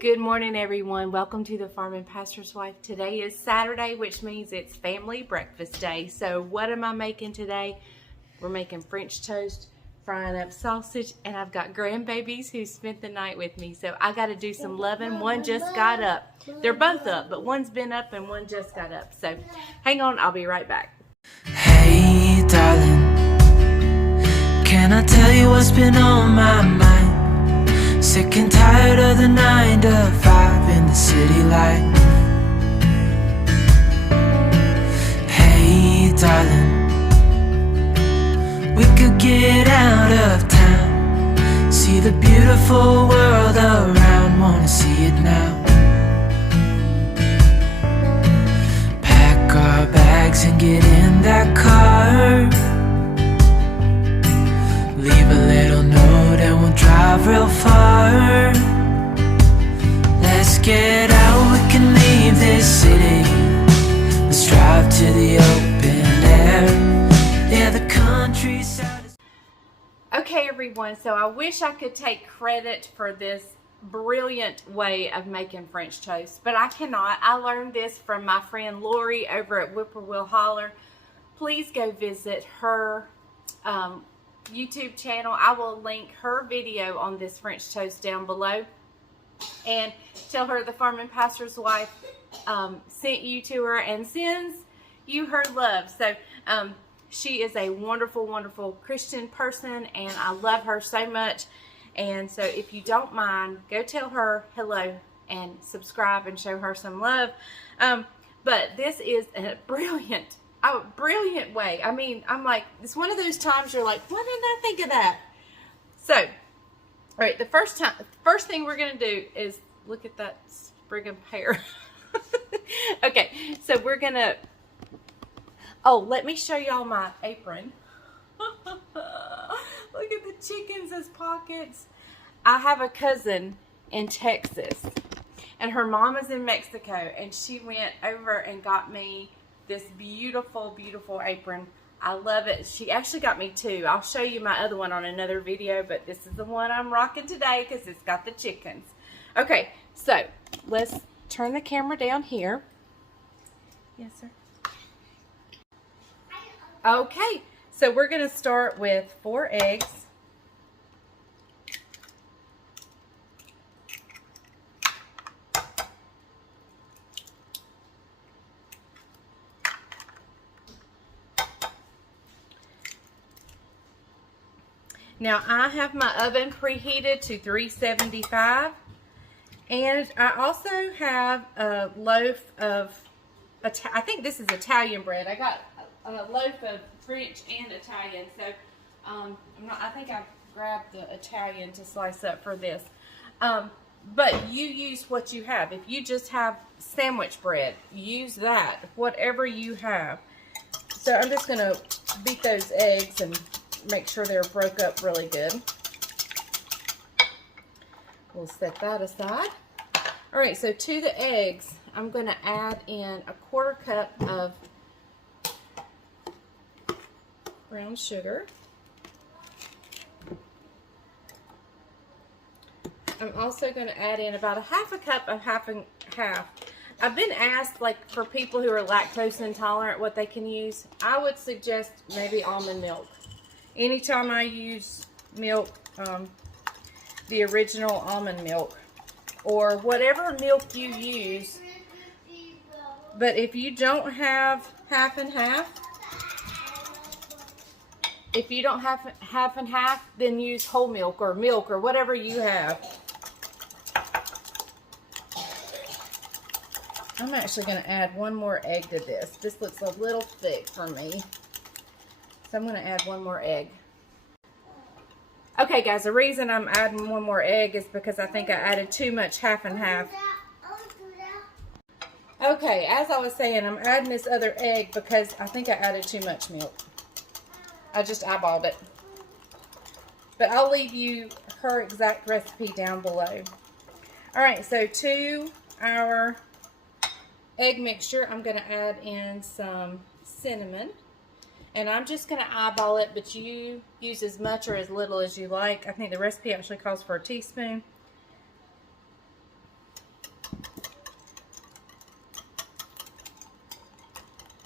Good morning, everyone. Welcome to the Farm and Pastor's Wife. Today is Saturday, which means it's family breakfast day. So what am I making today? We're making French toast, frying up sausage, and I've got grandbabies who spent the night with me. So I got to do some loving. One just got up. They're both up, but one's been up and one just got up. So hang on, I'll be right back. Hey, darling, can I tell you what's been on my mind? Sick and tired of the 9 to 5 in the city life. Hey, darling, we could get out of town, see the beautiful world around, wanna see it now. Pack our bags and get in that car, leave a little note and we'll drive real far. Let's get out, we can leave this city. Let's drive to the open air. Yeah, the countryside is... Okay, everyone, so I wish I could take credit for this brilliant way of making French toast, but I cannot. I learned this from my friend Lori over at Whippoorwill Holler. Please go visit her YouTube channel. I will link her video on this French toast down below, and tell her the Farm and Pastor's Wife sent you to her and sends you her love. So she is a wonderful, wonderful Christian person, and I love her so much. And so if you don't mind, go tell her hello and subscribe and show her some love. But this is a brilliant way. I mean, I'm like, it's one of those times you're like, why didn't I think of that? So, all right, the first thing we're going to do is look at that sprig of hair. Okay, so we're going to, let me show y'all my apron. Look at the chickens as pockets. I have a cousin in Texas, and her mom is in Mexico, and she went over and got me this beautiful, beautiful apron. I love it. She actually got me two. I'll show you my other one on another video, but this is the one I'm rocking today because it's got the chickens. Okay, so let's turn the camera down here. Yes, sir. Okay, so we're going to start with 4 eggs. Now I have my oven preheated to 375, and I also have a loaf of, I think this is Italian bread. I got a loaf of French and Italian, so I think I grabbed the Italian to slice up for this. But you use what you have. If you just have sandwich bread, use that, whatever you have. So I'm just going to beat those eggs and make sure they're broke up really good. We'll set that aside. All right, so to the eggs, I'm going to add in a 1/4 cup of brown sugar. I'm also going to add in about a 1/2 cup of half and half. I've been asked, like, for people who are lactose intolerant, what they can use. I would suggest maybe almond milk. Anytime I use milk, the original almond milk, or whatever milk you use. But if you don't have half and half, then use whole milk or whatever you have. I'm actually going to add 1 more egg to this. This looks a little thick for me, so I'm going to add 1 more egg. Okay, guys, the reason I'm adding 1 more egg is because I think I added too much half and half. Okay, as I was saying, I'm adding this other egg because I think I added too much milk. I just eyeballed it. But I'll leave you her exact recipe down below. Alright, so to our egg mixture, I'm going to add in some cinnamon. And I'm just going to eyeball it, but you use as much or as little as you like. I think the recipe actually calls for a teaspoon.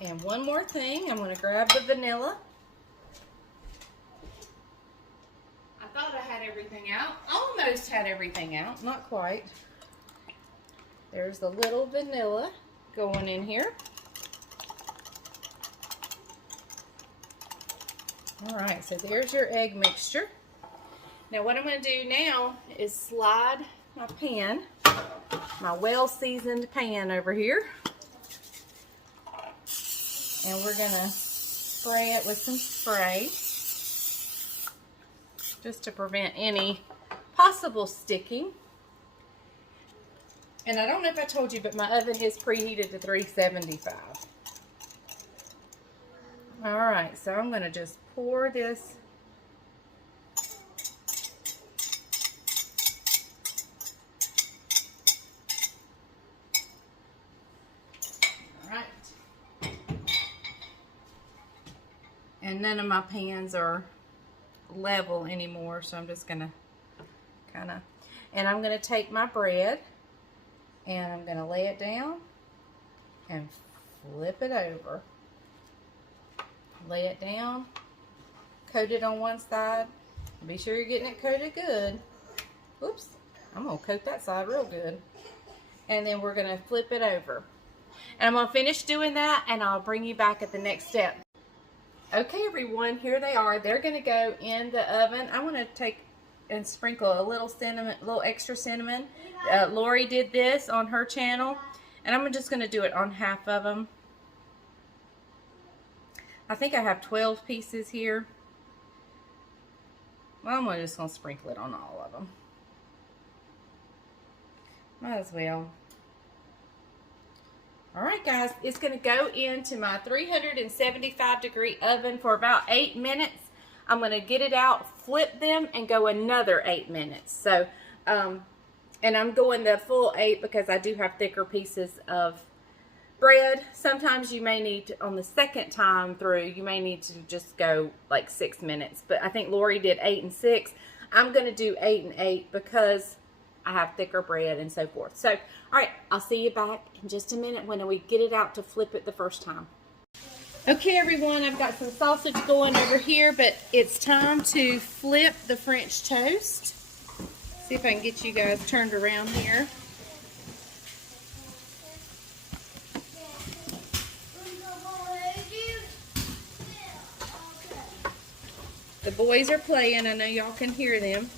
And one more thing, I'm going to grab the vanilla. I thought I had everything out. Almost had everything out, not quite. There's the little vanilla going in here. All right, so there's your egg mixture. Now what I'm going to do now is slide my pan, my well-seasoned pan over here. And we're going to spray it with some spray just to prevent any possible sticking. And I don't know if I told you, but my oven is preheated to 375. All right, so I'm going to just pour this and none of my pans are level anymore, so I'm just gonna and I'm gonna take my bread and I'm gonna lay it down and flip it over. Lay it down, coat it on one side. Be sure you're getting it coated good. Oops, I'm gonna coat that side real good. And then we're gonna flip it over. And I'm gonna finish doing that and I'll bring you back at the next step. Okay everyone, here they are. They're going to go in the oven. I want to take and sprinkle a little cinnamon, a little extra cinnamon. Lori did this on her channel, and I'm just going to do it on half of them. I think I have 12 pieces here. Well, I'm just going to sprinkle it on all of them. Might as well. Alright guys, it's going to go into my 375-degree oven for about 8 minutes. I'm going to get it out, flip them, and go another 8 minutes. So, and I'm going the full 8 because I do have thicker pieces of bread. Sometimes you may need to, on the second time through, you may need to just go like 6 minutes. But I think Lori did 8 and 6. I'm going to do 8 and 8 because I have thicker bread and so forth. So, all right, I'll see you back in just a minute when we get it out to flip it the first time. Okay, everyone, I've got some sausage going over here, but it's time to flip the French toast. See if I can get you guys turned around here. The boys are playing. I know y'all can hear them.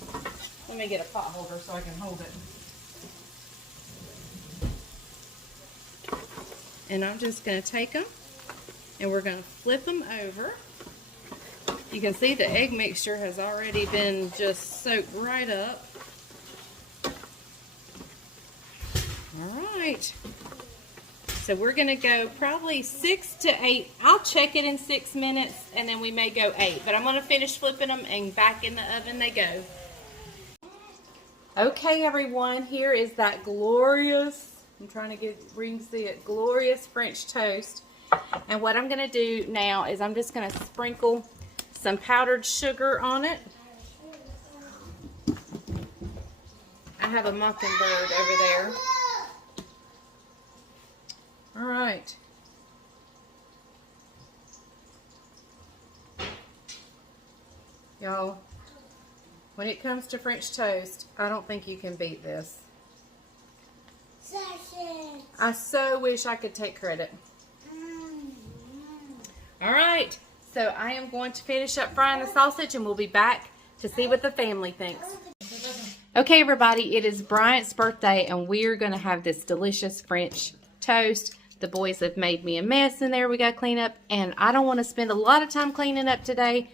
Let me get a pot holder so I can hold it. And I'm just going to take them and we're going to flip them over. You can see the egg mixture has already been just soaked right up. Alright. So we're going to go probably 6 to 8. I'll check it in 6 minutes and then we may go 8. But I'm going to finish flipping them and back in the oven they go. Okay everyone, here is that glorious, I'm trying to get where you can see it, glorious French toast. And what I'm going to do now is I'm just going to sprinkle some powdered sugar on it. I have a mockingbird over there. Alright. Y'all, when it comes to French toast, I don't think you can beat this. Sausage. I so wish I could take credit. Alright, so I am going to finish up frying the sausage and we'll be back to see what the family thinks. Okay everybody, it is Bryant's birthday and we're going to have this delicious French toast. The boys have made me a mess in there we got to clean up, and I don't want to spend a lot of time cleaning up today,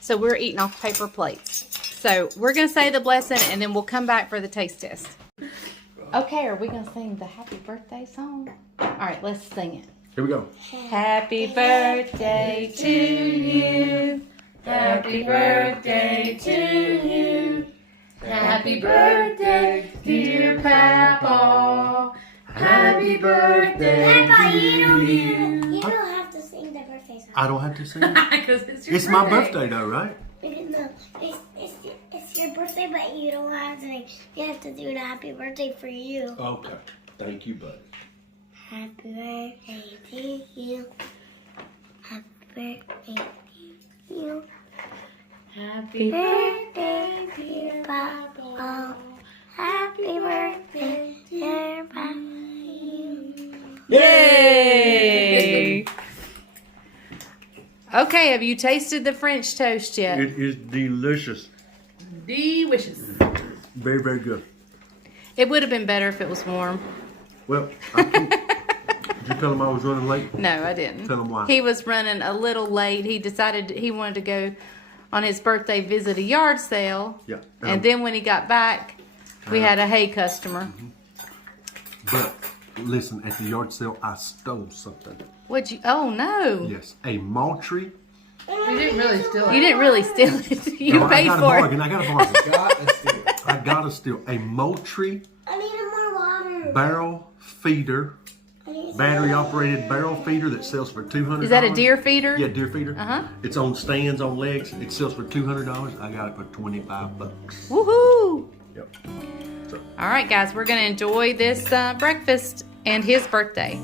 so we're eating off paper plates. So we're going to say the blessing and then we'll come back for the taste test. Okay, are we going to sing the happy birthday song? Alright, let's sing it. Here we go. Happy birthday to you. Happy birthday to you. Happy birthday, dear Papa. Happy birthday to you. You don't have to sing the birthday song. I don't have to sing? Because It's my birthday though, right? No, it's your birthday, but you don't have to sing. You have to do the happy birthday for you. Okay. Thank you, buddy. Happy birthday to you. birthday to you. Happy Birthday, dear Papa. Happy birthday, dear Papa. Yay! Okay, have you tasted the French toast yet? It is delicious. Delicious. Very, very good. It would have been better if it was warm. Well, did you tell him I was running late? No, I didn't. Tell him why. He was running a little late. He decided he wanted to go on his birthday visit a yard sale. Yeah. And then when he got back, we had a hay customer. But listen, at the yard sale, I stole something. What'd you? Oh no! Yes, a Moultrie. You didn't really steal it. You didn't really steal it. You No, paid I got for a it. bargain. I got a bargain. Gotta steal it. I got to steal a Moultrie I need more water. barrel feeder, I need battery operated barrel feeder that sells for $200. Is that a deer feeder? Yeah, deer feeder. Uh-huh. It's on stands, on legs. It sells for $200. I got it for $25. Woohoo! Yep. So, All right, guys, we're gonna enjoy this breakfast and his birthday.